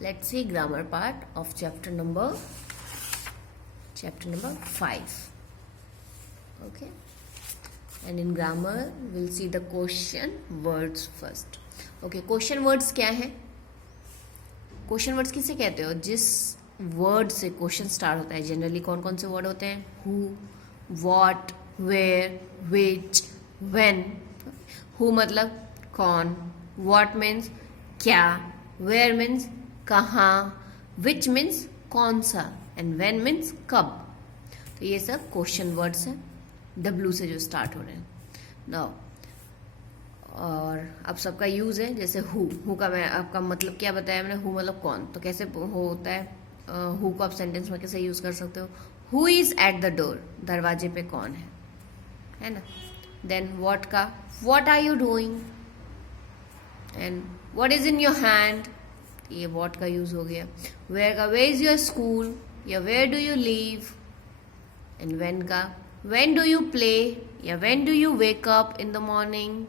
Let's see grammar part of chapter number 5. Okay, and in grammar we'll see the question words first. Okay, question words क्या है? Question words किसे कहते हो? जिस word से question start होता है. जनरली कौन कौन से वर्ड होते हैं? Who, what, where, which, when. Who मतलब कौन, वॉट मीन्स क्या, वेयर मीन्स कहाँ, विच मीन्स कौन सा, एंड व्हेन मीन्स कब. तो ये सब क्वेश्चन वर्ड्स हैं डब्ल्यू से जो स्टार्ट हो रहे हैं. नाउ और अब सबका यूज़ है. जैसे हु का मैं आपका मतलब क्या बताया मैंने? हु मतलब कौन. तो कैसे होता है हु को आप सेंटेंस में कैसे यूज़ कर सकते हो? Who is at the door. दरवाजे पे कौन है ना. देन वॉट का, what are you doing, and what is in your hand. ये वॉट का यूज़ हो गया. वेयर का, वेयर इज़ योर स्कूल या where do you live. And when का, व्हेन डू यू प्ले या when do you wake up in the morning.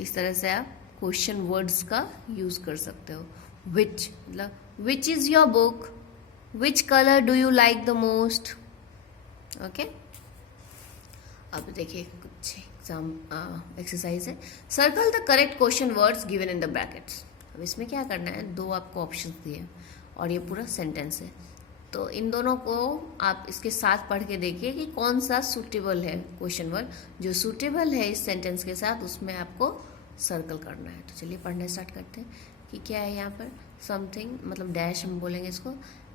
इस तरह से आप क्वेश्चन वर्ड्स का यूज कर सकते हो. विच मतलब which is your book, which colour do you like the most. Okay, अब देखिए कुछ एग्जाम एक्सरसाइज है. Circle the correct question words given in the brackets. अब इसमें क्या करना है? दो आपको ऑप्शंस दिए और ये पूरा सेंटेंस है. तो इन दोनों को आप इसके साथ पढ़ के देखिए कि कौन सा सूटेबल है क्वेश्चन वर्ड. जो सूटेबल है इस सेंटेंस के साथ उसमें आपको सर्कल करना है. तो चलिए पढ़ना स्टार्ट करते हैं कि क्या है यहाँ पर. समथिंग मतलब डैश हम बोलेंगे इसको.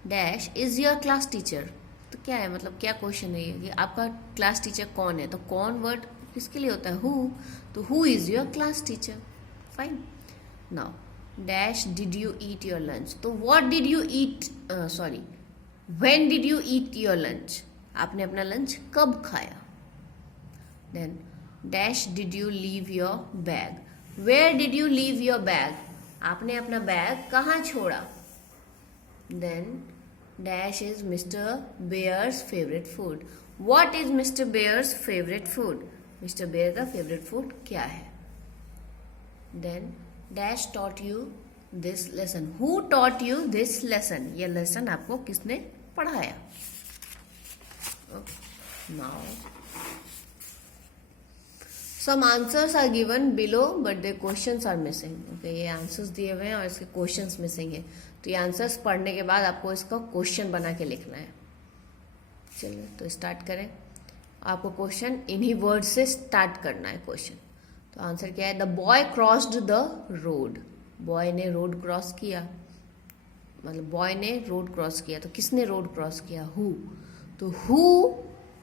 Dash is your class teacher. तो क्या है मतलब क्या क्वेश्चन है ये कि आपका क्लास टीचर कौन है. तो कौन वर्ड किसके लिए होता है? हु. तो who is your class teacher. Fine. Now dash did you eat your lunch. तो what did you eat, sorry, When did you eat your lunch? आपने अपना लंच कब खाया. Then dash did you leave your bag. Where did you leave your bag? आपने अपना bag कहाँ छोड़ा. Then dash is Mr. Bear's favorite food. What is Mr. Bear's favorite food? Mr. Bear का favorite food क्या है. Then dash taught you this lesson. Who taught you this lesson? ये lesson आपको किसने पढ़ाया. Now some answers are given below but the questions are missing. Okay, ये answers दिए हुए हैं और इसके क्वेश्चंस मिसिंग है. तो ये आंसर्स पढ़ने के बाद आपको इसका क्वेश्चन बना के लिखना है. चलिए तो स्टार्ट करें. आपको क्वेश्चन इन्हीं वर्ड से स्टार्ट करना है क्वेश्चन. तो आंसर क्या है? The boy crossed the road. Boy ने रोड क्रॉस किया. मतलब बॉय ने रोड क्रॉस किया. तो किसने रोड क्रॉस किया? हु. तो who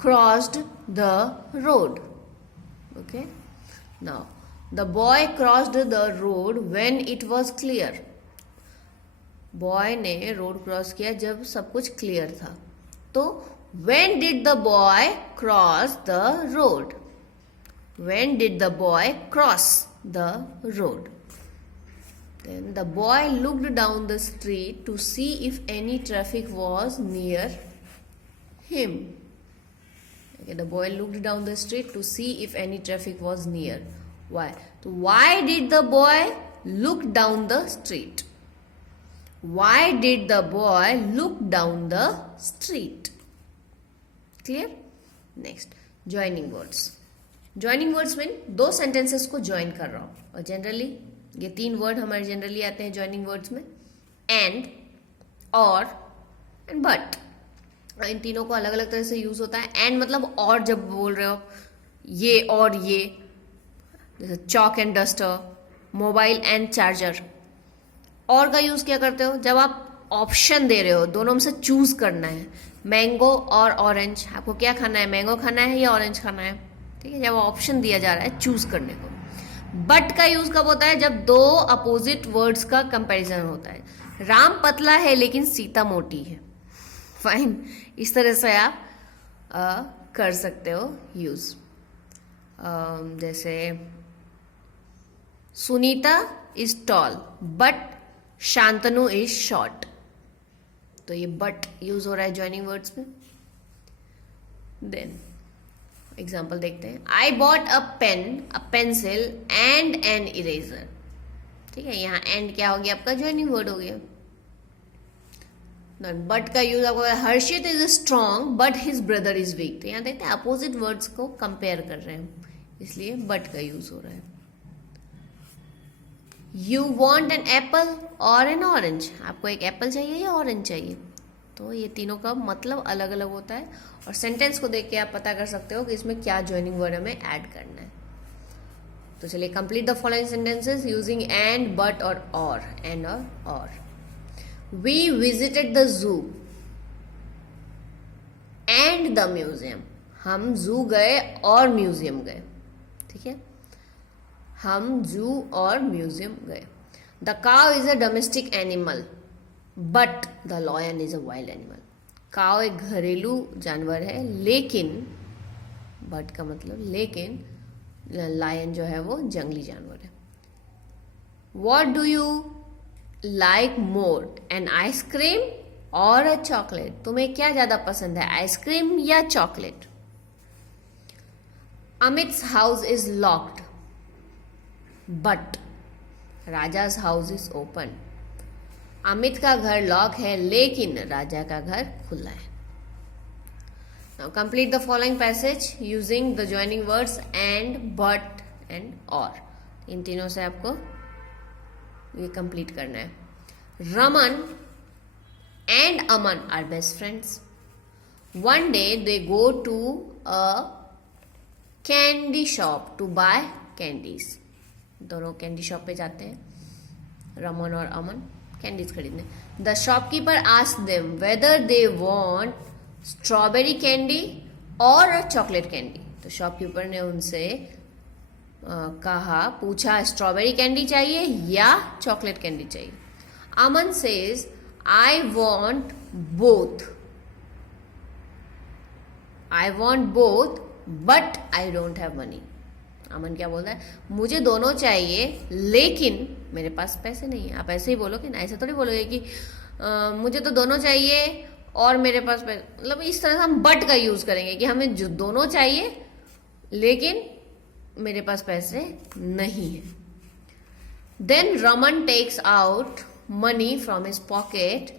crossed the road. Okay, now the boy crossed the road when it was clear. Boy ने रोड क्रॉस किया जब सब कुछ क्लियर था. तो when did the boy cross the road. When did the boy cross the road. Then the boy looked down the street to see if any traffic was near him. Okay, the boy looked down the street to see if any traffic was near. Why? So why did the boy look down the street? Why did the boy look down the street? Clear? Next, joining words. Joining words mean दो sentences को join कर रहा हूँ. और generally ये तीन word हमारे generally आते हैं ज्वाइनिंग वर्ड्स में. एंड, और, एंड बट. इन तीनों को अलग अलग तरह से यूज होता है. एंड मतलब और जब बोल रहे हो ये और ये, जैसे chalk and duster, mobile and charger. और का यूज क्या करते हो? जब आप ऑप्शन दे रहे हो, दोनों में से चूज करना है. मैंगो और ऑरेंज, आपको क्या खाना है? मैंगो खाना है या ऑरेंज खाना है. ठीक है, जब ऑप्शन दिया जा रहा है चूज करने को. बट का यूज कब होता है? जब दो अपोजिट वर्ड्स का कंपैरिजन होता है. राम पतला है लेकिन सीता मोटी है. फाइन. इस तरह से आप कर सकते हो यूज. जैसे Sunita is tall but Shantanu is short. तो ये बट यूज हो रहा है ज्वाइनिंग वर्ड्स में. देन एग्जाम्पल देखते हैं. I bought a pen, a pencil and an eraser. ठीक है, यहाँ एंड क्या हो गया? आपका ज्वाइनिंग वर्ड हो गया. बट का यूज आपको, Harshit is strong but his brother is weak. तो यहाँ देखते हैं अपोजिट वर्ड्स को कंपेयर कर रहे हैं, इसलिए बट का यूज हो रहा है। यू वॉन्ट एन एप्पल और एन ऑरेंज, आपको एक एप्पल चाहिए या ऑरेंज चाहिए। तो ये तीनों का मतलब अलग अलग होता है, और सेंटेंस को देख के आप पता कर सकते हो कि इसमें क्या ज्वाइनिंग वर्ड हमें ऐड करना है। तो चलिए, complete the following sentences using and, but और एंड और। We visited the zoo and the museum, हम जू गए और म्यूजियम गए। ठीक है, हम जू और म्यूजियम गए। The cow is a domestic animal but the lion is a wild animal. Cow एक घरेलू जानवर है, लेकिन बट का मतलब लेकिन लायन जो है वो जंगली जानवर है। What do you like more, an ice cream और अ चॉकलेट, तुम्हें क्या ज्यादा पसंद है, आइसक्रीम या chocolate. Amit's house is locked but Raja's house is open. Amit का घर लॉक है, लेकिन राजा का घर खुला है। Now complete the following passage using the joining words and, but and or। इन तीनों से आपको ये कंप्लीट करना है। Raman and Aman are best friends. One day they go to a candy shop to buy candies. दोनों कैंडी शॉप पे जाते हैं, रमन और अमन, कैंडीज खरीदने। The shopkeeper asked them whether they want strawberry candy और चॉकलेट कैंडी। तो शॉपकीपर ने उनसे पूछा स्ट्रॉबेरी कैंडी चाहिए या चॉकलेट कैंडी चाहिए। Aman says I want both, I want both but I don't have money. Aman क्या बोलता है, मुझे दोनों चाहिए लेकिन मेरे पास पैसे नहीं है। आप ऐसे ही बोलोगे ना, ऐसे थोड़ी बोलोगे कि मुझे तो दोनों चाहिए और मेरे पास पैसे, मतलब इस तरह से हम बट का यूज करेंगे कि हमें जो दोनों चाहिए लेकिन मेरे पास पैसे नहीं है। Then Raman takes out money from his pocket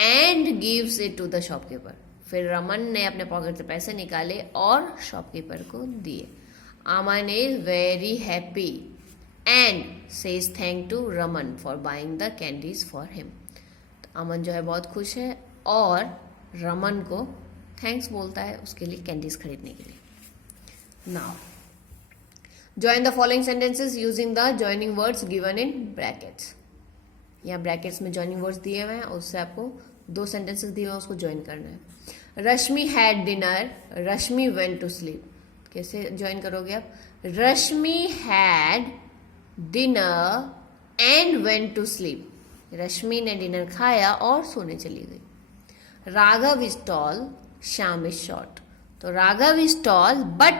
and gives it to the shopkeeper. फिर रमन ने अपने पॉकेट से पैसे निकाले और शॉपकीपर को दिए। Aman is very happy and says thank to Raman for buying the candies for him. Aman जो है बहुत खुश है और रमन को थैंक्स बोलता है उसके लिए कैंडीज खरीदने के लिए। Now join the following sentences using the joining words given in brackets. यहाँ ब्रैकेट्स में जॉइनिंग वर्ड्स दिए हुए हैं, उससे आपको दो सेंटेंसेस दिए हुए हैं, उसको ज्वाइन करना है। Rashmi had dinner, Rashmi went to sleep. कैसे ज्वाइन करोगे आप, Rashmi had dinner and went to sleep. Rashmi ने डिनर खाया और सोने चली गई। Raghav is tall, Shyam is short. तो Raghav is tall but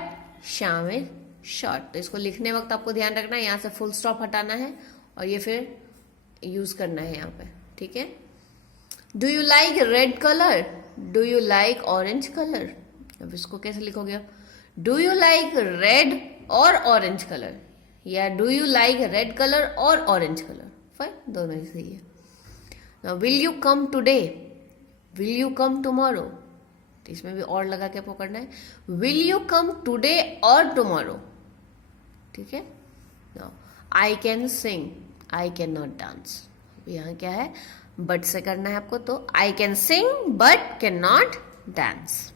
Shyam is short. तो इसको लिखने वक्त आपको ध्यान रखना है, यहाँ से फुल स्टॉप हटाना है और ये फिर यूज करना है यहाँ पे। ठीक है, do you like red colour, do you like orange colour. अब इसको कैसे लिखोगे आप, डू यू लाइक रेड और ऑरेंज कलर, या do you like red colour और ऑरेंज कलर। फाइन, दोनों ही सही है। Now will you come today, will you come tomorrow. तो इसमें भी और लगा के पकड़ना है, विल यू कम टुडे और टुमारो। ठीक है, now I can Singh, I can not dance. यहाँ क्या है, बट से करना है आपको, तो I can sing but can not dance.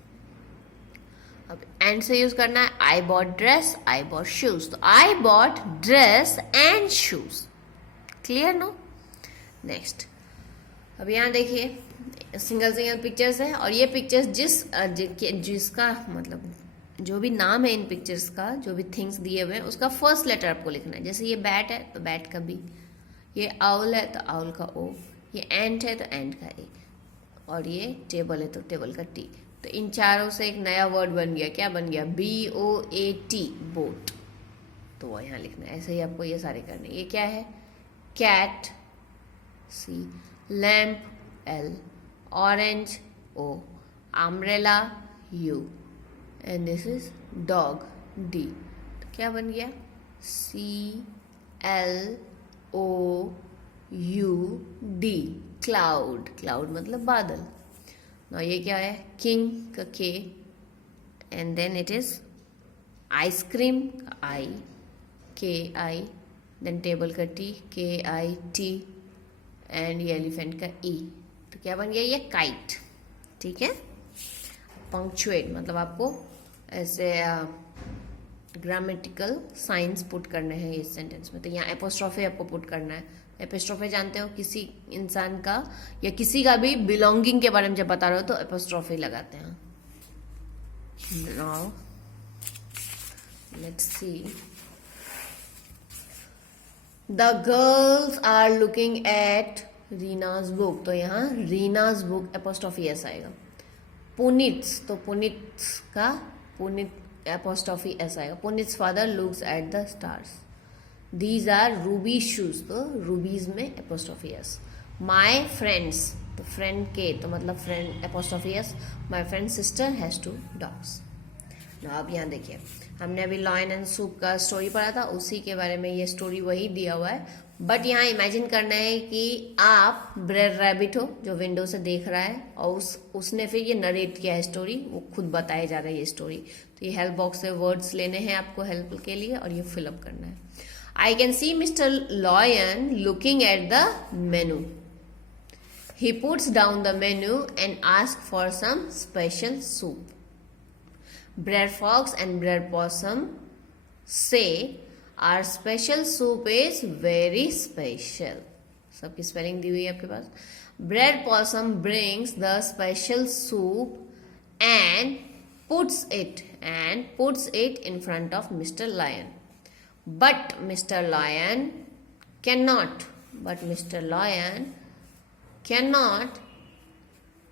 अब एंड से यूज करना है, I bought dress, I bought shoes. तो I bought dress and shoes. Clear नो। नेक्स्ट, अब यहाँ देखिए सिंगल सिंगल पिक्चर्स है और ये पिक्चर्स जिसका मतलब जो भी नाम है इन पिक्चर्स का, जो भी थिंग्स दिए हुए हैं उसका फर्स्ट लेटर आपको लिखना है। जैसे ये बैट है तो बैट का बी, ये आउल है तो आउल का ओ, ये एंट है तो एंट का ए, और ये टेबल है तो टेबल का टी। तो इन चारों से एक नया वर्ड बन गया, क्या बन गया, BOAT, बोट। तो वो यहाँ लिखना है। ऐसे ही आपको ये सारे करने। ये क्या है, cat C, lamp L, orange O, umbrella U, and this is dog D। तो क्या बन गया, CLOUD। क्लाउड, क्लाउड मतलब बादल। ना ये क्या है, किंग का K, and then it is ice cream का I, K I, then table का T, K I T, and ये एलिफेंट का ई। तो क्या बन गया, ये काइट। ठीक है, पंक्चुएट मतलब आपको ऐसे ग्रामेटिकल साइंस पुट करने हैं इस सेंटेंस में। तो यहाँ एपोस्ट्रोफी आपको पुट करना है। एपोस्ट्रोफी जानते हो, किसी इंसान का या किसी का भी बिलोंगिंग के बारे में जब बता रहे हो तो एपोस्ट्रोफी लगाते हैं। Now let's see, the girls are looking at Reena's book. तो यहाँ रीनाज बुक एपोस्ट्रोफी एस आएगा। पुनीत्स, तो पुनीत्स का पुनीत एपोस्ट्रोफी एस आएगा। Puneet's father looks at the stars. These are Ruby shoes, तो रूबीज में एपोस्ट्रोफी एस। माई फ्रेंड्स, तो फ्रेंड के तो मतलब friend apostrophe S. My friend sister has 2 dogs. ना अब यहाँ देखिए, हमने अभी लॉयन एंड सूप का स्टोरी पढ़ा था, उसी के बारे में ये स्टोरी वही दिया हुआ है। बट यहाँ इमेजिन करना है कि आप ब्रेड रैबिट हो जो विंडो से देख रहा है, और उसने फिर ये नरेट किया है स्टोरी, वो खुद बताए जा रहा है ये स्टोरी। तो ये हेल्प बॉक्स से वर्ड्स लेने हैं आपको हेल्प के लिए, और ये फिलअप करना है। I can see mister lion looking at the menu. He puts down the menu and ask for some special soup. Bread Fox and Bread Possum say our special soup is very special. सबकी spelling दी हुई है आपके पास। Bread Possum brings the special soup and puts it in front of Mr. Lion. But Mr. Lion cannot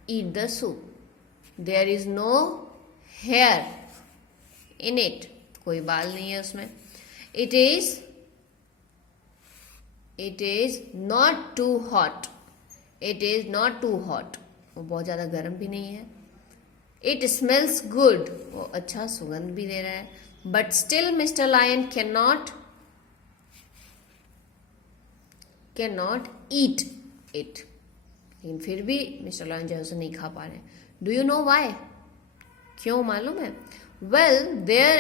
eat the soup. There is no hair in it, कोई बाल नहीं है उसमें। It is not too hot. वो बहुत ज्यादा गर्म भी नहीं है। It smells good. वो अच्छा सुगंध भी दे रहा है। But still Mr. Lion cannot eat it. लेकिन फिर भी मिस्टर लॉयन जो है उसे नहीं खा पा रहे। Do you know why? क्यों मालूम है? Well, there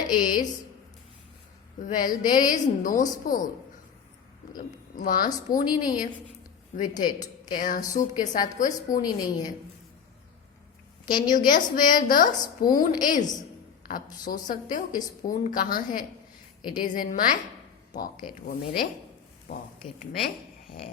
is no spoon. वहां स्पून ही नहीं है। With it, सूप के साथ कोई स्पून ही नहीं है। Can you guess where the spoon is? आप सोच सकते हो कि स्पून कहाँ है? It is in my pocket. वो मेरे पॉकेट में है।